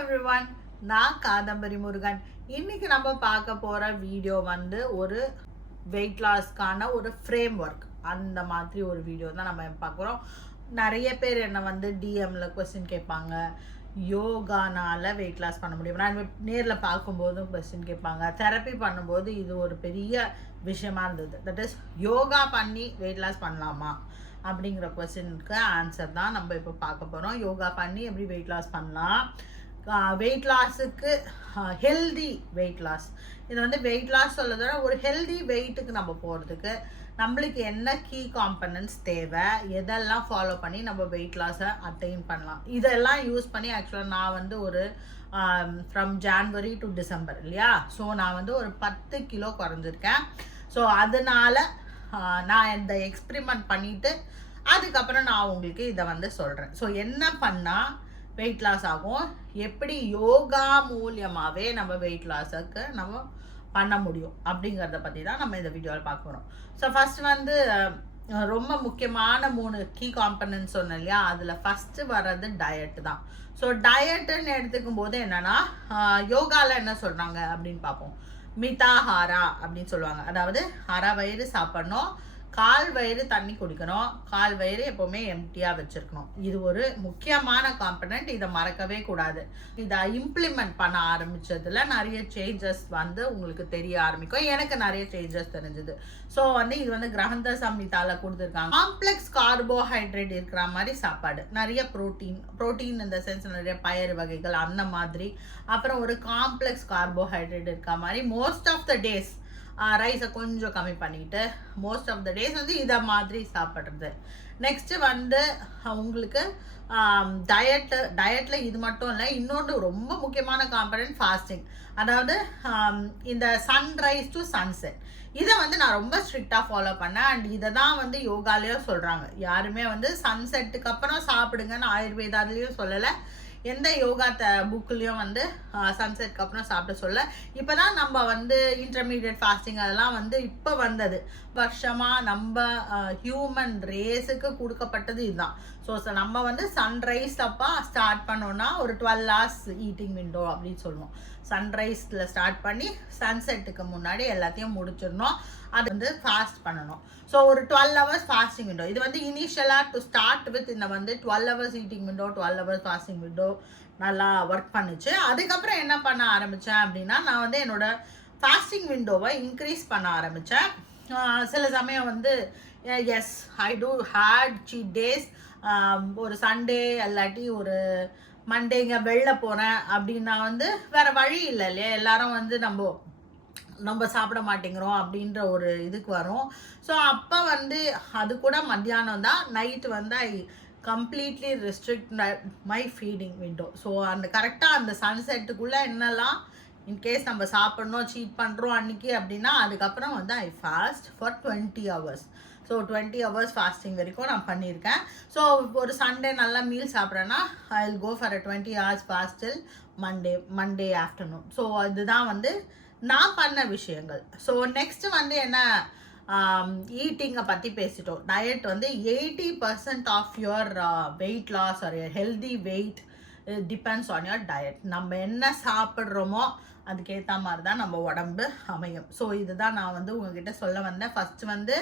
everyone, நான் Kadambari Murugan. இன்னைக்கு நம்ம பார்க்க போற வீடியோ வந்து ஒரு weight lossக்கான ஒரு framework. அந்த மாதிரி ஒரு வீடியோ தான் நம்ம பார்க்குறோம். நிறைய பேர் என்ன வந்து DMல क्वेश्चन கேட்பாங்க. யோகானால weight loss பண்ண முடியும். நான் நேர்ல பார்க்கும்போது क्वेश्चन கேட்பாங்க. தெரப்பி பண்ணும்போது இது ஒரு பெரிய விஷயமா இருந்தது. தட் இஸ் யோகா பண்ணி weight loss பண்ணலாமா அப்படிங்கிற क्वेश्चनக்கு ஆன்சர் தான் நம்ம இப்போ பார்க்க போறோம். யோகா பண்ணி எப்படி weight loss பண்ணலாம், வெயிட் லாஸுக்கு ஹெல்தி வெயிட் லாஸ், இது வந்து வெயிட் லாஸ் சொல்லுறத ஒரு ஹெல்தி வெயிட்டுக்கு நம்ம போகிறதுக்கு நம்மளுக்கு என்ன கீ காம்பனன்ட்ஸ் தேவை, எதெல்லாம் ஃபாலோ பண்ணி நம்ம வெயிட் லாஸை அட்டைன் பண்ணலாம், இதெல்லாம் யூஸ் பண்ணி ஆக்சுவலாக நான் வந்து ஒரு ஃப்ரம் ஜான்வரி டு டிசம்பர் இல்லையா, ஸோ நான் வந்து ஒரு 10 கிலோ குறைஞ்சிருக்கேன். ஸோ அதனால் நான் இந்த எக்ஸ்பிரிமெண்ட் பண்ணிவிட்டு அதுக்கப்புறம் நான் உங்களுக்கு இதை வந்து சொல்கிறேன். ஸோ என்ன பண்ணால் வெயிட் லாஸ் ஆகும், எப்படி யோகா மூலியமாகவே நம்ம வெயிட் லாஸுக்கு நம்ம பண்ண முடியும் அப்படிங்கிறத பற்றி தான் நம்ம இந்த வீடியோவில் பார்க்க போகிறோம். ஸோ ஃபஸ்ட் வந்து ரொம்ப முக்கியமான 3 கீ காம்பனன்ட்ஸ் சொன்னேன் இல்லையா, அதில் ஃபஸ்ட்டு வர்றது டயட்டு தான். ஸோ டயட்டுன்னு எடுத்துக்கும் போது என்னென்னா யோகாவில் என்ன சொல்கிறாங்க அப்படின்னு பார்ப்போம். மிதாஹாரா அப்படின்னு சொல்லுவாங்க. அதாவது அரை வயிறு சாப்பிட்ணும், கால் வயிறு தண்ணி குடிக்கணும், கால் வயிறு எப்போவுமே எம்டியாக வச்சுருக்கணும். இது ஒரு முக்கியமான காம்பனண்ட், இதை மறக்கவே கூடாது. இதை இம்ப்ளிமெண்ட் பண்ண ஆரம்பித்ததில் நிறைய சேஞ்சஸ் வந்து உங்களுக்கு தெரிய ஆரம்பிக்கும். எனக்கு நிறைய சேஞ்சஸ் தெரிஞ்சுது. ஸோ வந்து இது வந்து கிரகந்த சம்ஹிதாவில் கொடுத்துருக்காங்க. காம்ப்ளெக்ஸ் கார்போஹைட்ரேட் இருக்கிற மாதிரி சாப்பாடு, நிறைய ப்ரோட்டீன் இந்த சென்ஸ் நிறைய பயறு வகைகள் அந்த மாதிரி, அப்புறம் ஒரு காம்ப்ளெக்ஸ் கார்போஹைட்ரேட் இருக்கிற மாதிரி மோஸ்ட் ஆஃப் த டேஸ் ரைஸை கொஞ்சம் கம்மி பண்ணிவிட்டு மோஸ்ட் ஆஃப் த டேஸ் வந்து இதை மாதிரி சாப்பிட்றது. நெக்ஸ்ட்டு வந்து உங்களுக்கு டயட்டில் இது மட்டும் இல்லை, இன்னொன்று ரொம்ப முக்கியமான காம்பனன்ட் ஃபாஸ்டிங். அதாவது இந்த சன்ரைஸ் டு சன்செட், இதை வந்து நான் ரொம்ப ஸ்ட்ரிக்டாக ஃபாலோ பண்ணேன். அண்ட் இதை தான் வந்து யோகாலேயும் சொல்கிறாங்க. யாருமே வந்து சன்செட்டுக்கு அப்புறம் சாப்பிடுங்கன்னு ஆயுர்வேதாலேயும் சொல்லலை, எந்த யோகா புக்குலேயும் வந்து சன்செட்க்கு அப்புறம் சாப்பிட சொல்ல. இப்போ தான் நம்ம வந்து இன்டர்மீடியட் ஃபாஸ்டிங் அதெல்லாம் வந்து இப்போ வந்தது. வருஷமாக நம்ம ஹியூமன் ரேஸுக்கு கொடுக்கப்பட்டது இதுதான். ஸோ நம்ம வந்து சன்ரைஸ் அப்போ ஸ்டார்ட் பண்ணோன்னா ஒரு 12 hours ஈட்டிங் விண்டோ அப்படின்னு சொல்லுவோம். சன்ரைஸில் ஸ்டார்ட் பண்ணி சன்செட்டுக்கு முன்னாடி எல்லாத்தையும் முடிச்சிடணும். அது வந்து ஃபாஸ்ட் பண்ணணும். ஸோ ஒரு 12 hours ஃபாஸ்டிங் விண்டோ, இது வந்து இனிஷியலாக டு ஸ்டார்ட் வித் இந்த வந்து 12 hours eating window, 12 hours fasting window நல்லா ஒர்க் பண்ணுச்சு. அதுக்கப்புறம் என்ன பண்ண ஆரம்பித்தேன் அப்படின்னா, நான் வந்து என்னோட ஃபாஸ்டிங் விண்டோவை இன்க்ரீஸ் பண்ண ஆரம்பித்தேன். சில சமயம் வந்து yes I do had cheat days. ஒரு சண்டே இல்லாட்டி ஒரு மண்டேங்க வெளில போகிறேன் அப்படின்னா வந்து வேறு வழி இல்லை இல்லையா, எல்லாரும் வந்து நம்ம சாப்பிட மாட்டேங்கிறோம் அப்படின்ற ஒரு இதுக்கு வரும். ஸோ அப்போ வந்து அது கூட மத்தியானம் தான். நைட்டு வந்து I completely restrict my feeding window. So அந்த கரெக்டாக அந்த சன்செட்டுக்குள்ளே என்னெல்லாம் இன்கேஸ் நம்ம சாப்பிட்ணும் சீட் பண்ணுறோம் அன்றைக்கி அப்படின்னா அதுக்கப்புறம் வந்து I fast for 20 hours. So 20 hours fasting வரைக்கும் நான் பண்ணியிருக்கேன். ஸோ ஒரு சண்டே நல்லா மீல் சாப்பிட்றேன்னா I will go for 20 hours fast till Monday afternoon. So அதுதான் வந்து நான் பண்ண விஷயங்கள். ஸோ நெக்ஸ்ட்டு வந்து என்ன, ஈட்டிங்கை பற்றி பேசிட்டோம். டயட் வந்து 80% of your weight loss or your healthy weight depends on your diet. நம்ம என்ன சாப்பிட்றோமோ அதுக்கேற்ற மாதிரி தான் நம்ம உடம்பு அமையும். ஸோ இதுதான் நான் வந்து உங்ககிட்ட சொல்ல வந்தேன். ஃபஸ்ட்டு வந்து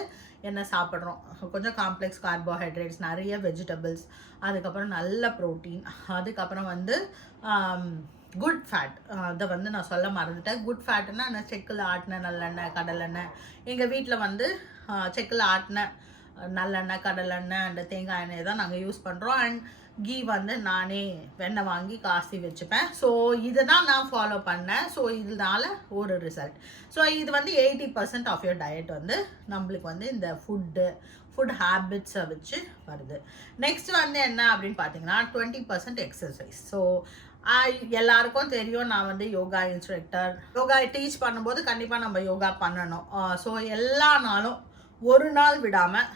என்ன சாப்பிட்றோம், கொஞ்சம் காம்ப்ளெக்ஸ் கார்போஹைட்ரேட்ஸ், நிறைய வெஜிடபிள்ஸ், அதுக்கப்புறம் நல்ல ப்ரோட்டீன், அதுக்கப்புறம் வந்து குட் ஃபேட். அதை வந்து நான் சொல்ல மறந்துட்டேன். குட் ஃபேட்டுன்னா நான் செக்கில் ஆட்டின நல்லெண்ணெய், கடலெண்ணெய். எங்கள் வீட்டில் வந்து செக்கில் ஆட்டின நல்லெண்ணெய், கடலெண்ணெய் அண்ட் தேங்காய் எண்ணெய் தான் நாங்கள் யூஸ் பண்ணுறோம். அண்ட் கீ வந்து நானே வெண்ணெய் வாங்கி காசி வச்சுப்பேன். ஸோ இதை தான் நான் ஃபாலோ பண்ணேன். ஸோ இதனால ஒரு ரிசல்ட். ஸோ இது வந்து 80% ஆஃப் யுவர் டயட் வந்து நம்மளுக்கு வந்து இந்த ஃபுட் ஹேபிட்ஸை வச்சு வருது. நெக்ஸ்ட் வந்து என்ன அப்படின்னு பார்த்தீங்கன்னா 20% எக்ஸசைஸ். ஸோ எல்லாருக்கும் தெரியும், நான் வந்து யோகா இன்ஸ்ட்ரக்டர். யோகா டீச் பண்ணும்போது கண்டிப்பாக நம்ம யோகா பண்ணணும். ஸோ எல்லா நாளும் ஒரு நாள் விடாமல்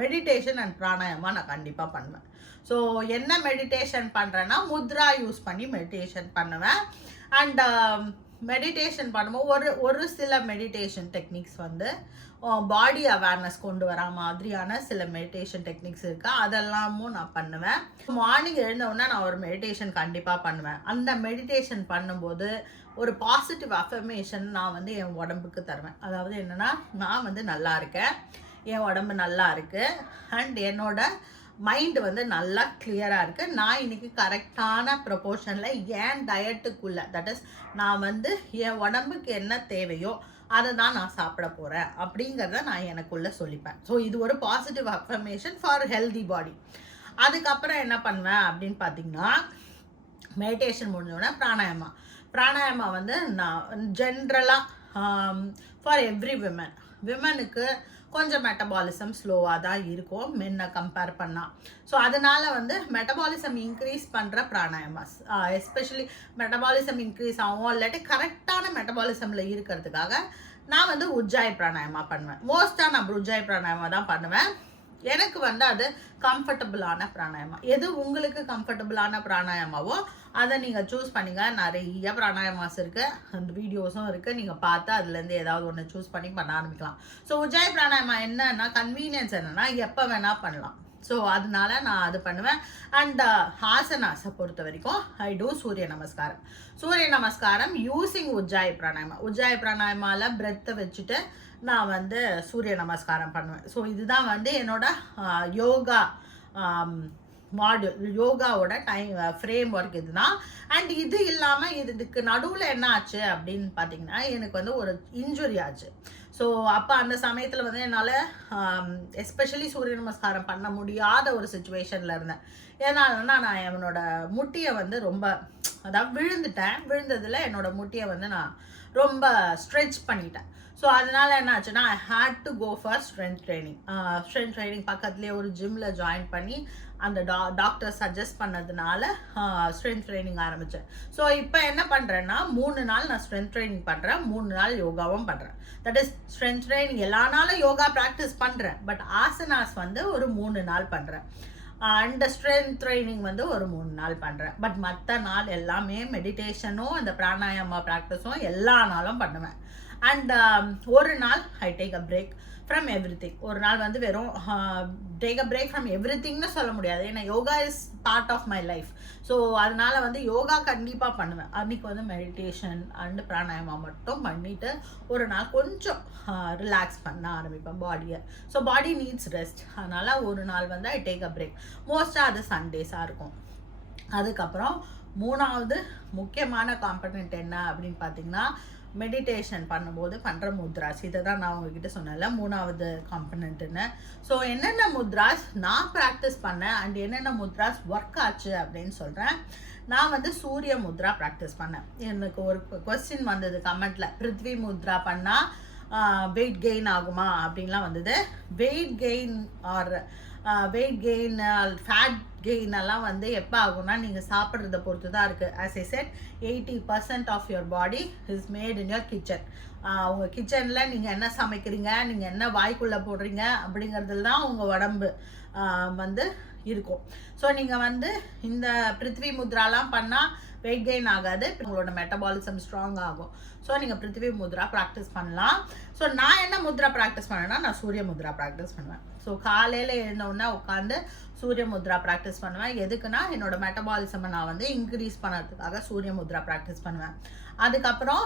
மெடிடேஷன் அண்ட் பிராணாயாமா நான் கண்டிப்பாக பண்ணுவேன். ஸோ என்ன மெடிடேஷன் பண்ணுறேன்னா முத்ரா யூஸ் பண்ணி மெடிடேஷன் பண்ணுவேன். அண்ட் மெடிடேஷன் பண்ணும்போது ஒரு சில மெடிடேஷன் டெக்னிக்ஸ் வந்து பாடி அவேர்னஸ் கொண்டு வர மாதிரியான சில மெடிடேஷன் டெக்னிக்ஸ் இருக்குது. அதெல்லாமும் நான் பண்ணுவேன். மார்னிங் எழுந்தவுடனே நான் ஒரு மெடிடேஷன் கண்டிப்பாக பண்ணுவேன். அந்த மெடிடேஷன் பண்ணும்போது ஒரு பாசிட்டிவ் அஃபர்மேஷன் நான் வந்து என் உடம்புக்கு தருவேன். அதாவது என்னென்னா, நான் வந்து நல்லா இருக்கேன், என் உடம்பு நல்லா இருக்குது, அண்ட் என்னோட மைண்டு வந்து நல்லா கிளியராக இருக்குது. நான் இன்றைக்கி கரெக்டான ப்ரொபோர்ஷனில் என் டயட்டுக்குள்ளே, தட் இஸ் நான் வந்து என் உடம்புக்கு என்ன தேவையோ அதை தான் நான் சாப்பிட போகிறேன் அப்படிங்கிறத நான் எனக்குள்ளே சொல்லிப்பேன். ஸோ இது ஒரு பாசிட்டிவ் அஃபர்மேஷன் ஃபார் ஹெல்தி பாடி. அதுக்கப்புறம் என்ன பண்ணுவேன் அப்படின்னு பார்த்தீங்கன்னா, மெடிடேஷன் முடிஞ்சோடனே பிராணாயாமா வந்து நான் ஜென்ரலாக ஃபார் எவ்ரி விமனுக்கு கொஞ்சம் மெட்டபாலிசம் ஸ்லோவாக தான் இருக்கும் மென்னை கம்பேர் பண்ணால். ஸோ அதனால் வந்து மெட்டபாலிசம் இன்க்ரீஸ் பண்ணுற பிராணாயாமாஸ், எஸ்பெஷலி மெட்டபாலிசம் இன்க்ரீஸ் ஆகும் இல்லாட்டி கரெக்டான மெட்டபாலிசமில் இருக்கிறதுக்காக நான் வந்து உஜ்ஜாய் பிராணாயாமா பண்ணுவேன். மோஸ்ட்டாக நான் உஜ்ஜாய் பிராணாயாமா தான் பண்ணுவேன். எனக்கு வந்து அது கம்ஃபர்டபுளான பிராணாயாமா. எது உங்களுக்கு கம்ஃபர்டபுளான பிராணாயாமாவோ அதை நீங்கள் சூஸ் பண்ணிங்க. நிறைய பிராணாயாமாஸ் இருக்குது, அந்த வீடியோஸும் இருக்குது, நீங்கள் பார்த்து அதுலேருந்து ஏதாவது ஒன்று சூஸ் பண்ண ஆரம்பிக்கலாம். ஸோ உஜ்ஜாய் பிராணாயாமா என்னன்னா, கன்வீனியன்ஸ் என்னென்னா எப்போ வேணால் பண்ணலாம். ஸோ அதனால நான் அது பண்ணுவேன். அண்ட் ஆசனாஸை பொறுத்த வரைக்கும் ஐ டூ சூரிய நமஸ்காரம் யூஸிங் உஜ்ஜாய் பிராணாயாமாவில் பிரெத்தை வச்சுட்டு நான் வந்து சூரிய நமஸ்காரம் பண்ணுவேன். ஸோ இதுதான் வந்து என்னோட யோகா யோகாவோட ஃப்ரேம் ஒர்க் இதுதான். அண்ட் இது இல்லாமல் இதுக்கு நடுவில் என்ன ஆச்சு அப்படின்னு பார்த்தீங்கன்னா, எனக்கு வந்து ஒரு இன்ஜுரி ஆச்சு. ஸோ அப்போ அந்த சமயத்தில் வந்து என்னால் எஸ்பெஷலி சூரிய நமஸ்காரம் பண்ண முடியாத ஒரு சுச்சுவேஷனில் இருந்தேன். ஏன்னாலன்னா, நான் என்னோட முட்டியை வந்து ரொம்ப, அதாவது விழுந்ததில் என்னோட முட்டியை வந்து நான் ரொம்ப ஸ்ட்ரெச் பண்ணிட்டேன். ஸோ அதனால் என்ன ஆச்சுன்னா, I had to go for strength training பக்கத்துலேயே ஒரு ஜிம்மில் ஜாயின் பண்ணி அந்த டாக்டர் சஜஸ்ட் பண்ணதுனால ஸ்ட்ரென்த் ட்ரைனிங் ஆரம்பித்தேன். ஸோ இப்போ என்ன பண்ணுறேன்னா, 3 நாள் நான் ஸ்ட்ரென்த் ட்ரைனிங் பண்ணுறேன், 3 நாள் யோகாவும் பண்ணுறேன். தட் இஸ் ஸ்ட்ரென்த் ட்ரைனிங் எல்லா நாளும் யோகா ப்ராக்டிஸ் பண்ணுறேன், பட் ஆசனாஸ் வந்து ஒரு 3 நாள் பண்ணுறேன். அண்ட் ஸ்ட்ரென்த் ட்ரைனிங் வந்து ஒரு 3 நாள் பண்ணுறேன். பட் மற்ற நாள் எல்லாமே மெடிடேஷனும் அந்த பிராணாயாமா ப்ராக்டிஸும் எல்லா நாளும் பண்ணுவேன். அண்ட் ஒரு நாள் I take a break from everything. ஒரு நாள் வந்து வெறும் take a break from every திங்னு சொல்ல முடியாது, ஏன்னா yoga is part of my life. So அதனால வந்து யோகா கண்டிப்பாக பண்ணுவேன். அன்றைக்கி வந்து மெடிடேஷன் அண்ட் பிராணாயாமா மட்டும் பண்ணிவிட்டு ஒரு நாள் கொஞ்சம் ரிலாக்ஸ் பண்ண ஆரம்பிப்பேன் பாடியை. So body needs rest. அதனால் ஒரு நாள் வந்து ஐ டேக் அ பிரேக். மோஸ்ட்டாக அது சண்டேஸாக இருக்கும். அதுக்கப்புறம் 3வது முக்கியமான காம்பனண்ட் என்ன அப்படின்னு பார்த்தீங்கன்னா, மெடிடேஷன் பண்ணும்போது பண்ணுற முத்ராஸ். இதை தான் நான் உங்ககிட்ட சொன்னேன்ல 3வது காம்பனண்ட்டுன்னு. ஸோ என்னென்ன முத்ராஸ் நான் ப்ராக்டிஸ் பண்ணேன் அண்ட் என்னென்ன முத்ராஸ் ஒர்க் ஆச்சு அப்படின்னு சொல்கிறேன். நான் வந்து சூரிய முத்ரா ப்ராக்டிஸ் பண்ணேன். எனக்கு ஒரு கொஸ்டின் வந்தது கமெண்ட்டில், பிருத்வி முத்ரா பண்ணால் வெயிட் கெயின் ஆகுமா அப்படின்லாம் வந்தது. Weight gain or fat gain எல்லாம் வந்து எப்போ ஆகும்னா, நீங்கள் சாப்பிட்றத பொறுத்து தான் இருக்குது. As I said, 80% of your body is made in your kitchen. உங்கள் கிச்சனில் நீங்கள் என்ன சமைக்கிறீங்க, நீங்கள் என்ன வாய்க்குள்ளே போடுறீங்க அப்படிங்கிறதுல தான் உங்கள் உடம்பு வந்து இருக்கும். ஸோ நீங்கள் வந்து இந்த பிருத்வி முத்ராலாம் பண்ணால் வெயிட் கெயின் ஆகாது, உங்களோட மெட்டபாலிசம் ஸ்ட்ராங் ஆகும். ஸோ நீங்கள் பிருத்வி முத்ரா ப்ராக்டிஸ் பண்ணலாம். ஸோ நான் என்ன முத்ரா ப்ராக்டிஸ் பண்ணேன்னா, நான் சூரிய முத்ரா ப்ராக்டிஸ் பண்ணுவேன். ஸோ காலையில் எழுந்தவுடனே உட்காந்து சூரிய முத்ரா ப்ராக்டிஸ் பண்ணுவேன். எதுக்குன்னா, என்னோட மெட்டபாலிசமை நான் வந்து இன்க்ரீஸ் பண்ணுறதுக்காக சூரிய முத்ரா ப்ராக்டிஸ் பண்ணுவேன். அதுக்கப்புறம்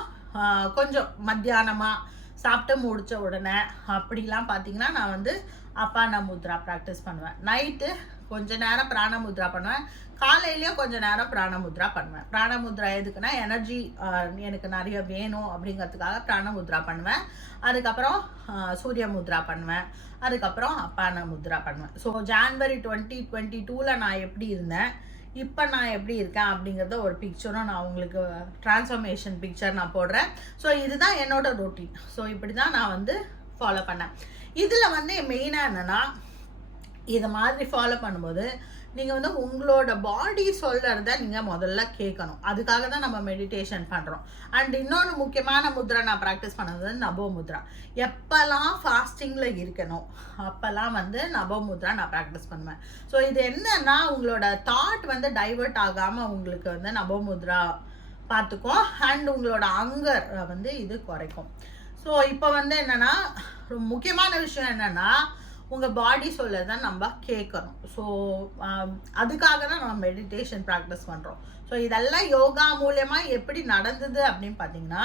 கொஞ்சம் மத்தியானமாக சாப்பிட்டு முடித்த உடனே அப்படிலாம் பார்த்தீங்கன்னா, நான் வந்து அப்பான முத்ரா ப்ராக்டிஸ் பண்ணுவேன். நைட்டு கொஞ்ச நேரம் பிராண முத்ரா பண்ணுவேன், காலையிலேயும் கொஞ்ச நேரம் பிராண முத்ரா பண்ணுவேன். பிராண முத்ரா எதுக்குன்னா, எனர்ஜி எனக்கு நிறைய வேணும் அப்படிங்கிறதுக்காக பிராண முத்ரா பண்ணுவேன். அதுக்கப்புறம் சூரிய முத்ரா பண்ணுவேன். அதுக்கப்புறம் அப்பான முத்ரா பண்ணுவேன். ஸோ ஜான்வரி 2022 நான் எப்படி இருந்தேன், இப்போ நான் எப்படி இருக்கேன் அப்படிங்கிறத ஒரு பிக்சரும் நான் உங்களுக்கு டிரான்ஸ்ஃபர்மேஷன் பிக்சர் நான் போடுறேன். ஸோ இதுதான் என்னோட ரொட்டீன். ஸோ இப்படி தான் நான் வந்து ஃபாலோ பண்ணேன். இதில் வந்து மெயினாக என்னென்னா, இதை மாதிரி ஃபாலோ பண்ணும்போது நீங்கள் வந்து உங்களோட பாடி சொல்கிறத நீங்கள் முதல்ல கேட்கணும். அதுக்காக தான் நம்ம மெடிடேஷன் பண்ணுறோம். அண்ட் இன்னொன்று முக்கியமான முத்ரா நான் ப்ராக்டிஸ் பண்ணது நபோ முத்ரா. எப்போல்லாம் ஃபாஸ்டிங்கில் இருக்கணும் அப்போல்லாம் வந்து நபோ முத்ரா நான் ப்ராக்டிஸ் பண்ணுவேன். ஸோ இது என்னன்னா, உங்களோட தாட் வந்து டைவர்ட் ஆகாமல் உங்களுக்கு வந்து நபோ முத்ரா பார்த்துக்கும். அண்ட் உங்களோட அங்கர் வந்து இது குறைக்கும். ஸோ இப்போ வந்து என்னென்னா முக்கியமான விஷயம் என்னென்னா உங்கள் பாடி சொல்லதான் நம்ம கேட்கணும். ஸோ அதுக்காக தான் நம்ம மெடிடேஷன் ப்ராக்டிஸ் பண்ணுறோம். ஸோ இதெல்லாம் யோகா மூலியமாக எப்படி நடந்தது அப்படின்னு பார்த்தீங்கன்னா,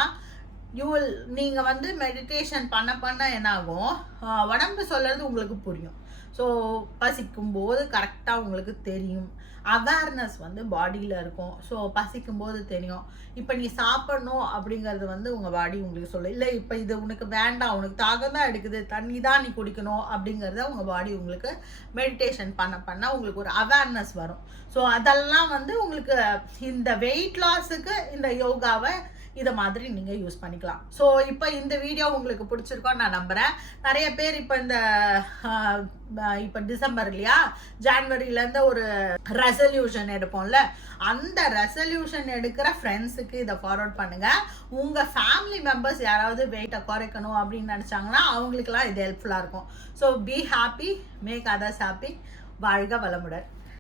நீங்கள் வந்து மெடிடேஷன் பண்ண என்னாகும், உடம்பு சொல்கிறது உங்களுக்கு புரியும். ஸோ பசிக்கும்போது கரெக்டாக உங்களுக்கு தெரியும். அவேர்னஸ் வந்து பாடியில் இருக்கும். ஸோ பசிக்கும்போது தெரியும். இப்போ நீ சாப்பிடணும் அப்படிங்கிறது வந்து உங்கள் பாடி உங்களுக்கு சொல்லும். இல்லை இப்போ இது உனக்கு வேண்டாம், உனக்கு தாகம் தான் எடுக்குது, தண்ணி தான் நீ குடிக்கணும் அப்படிங்கிறத உங்கள் பாடி உங்களுக்கு மெடிடேஷன் பண்ண உங்களுக்கு ஒரு அவேர்னஸ் வரும். ஸோ அதெல்லாம் வந்து உங்களுக்கு இந்த வெயிட் லாஸுக்கு இந்த யோகாவை இதை மாதிரி நீங்கள் யூஸ் பண்ணிக்கலாம். ஸோ இப்போ இந்த வீடியோ உங்களுக்கு பிடிச்சிருக்கோன்னு நான் நம்புகிறேன். நிறைய பேர் இப்போ டிசம்பர் இல்லையா, ஜான்வரியிலேருந்து ஒரு ரெசல்யூஷன் எடுப்போம்ல, அந்த ரெசல்யூஷன் எடுக்கிற ஃப்ரெண்ட்ஸுக்கு இதை ஃபார்வர்ட் பண்ணுங்கள். உங்கள் ஃபேமிலி மெம்பர்ஸ் யாராவது வெயிட்டை குறைக்கணும் அப்படின்னு நினச்சாங்கன்னா அவங்களுக்குலாம் இது ஹெல்ப்ஃபுல்லாக இருக்கும். So be happy, make others happy. வாழ்க வளமுடன்.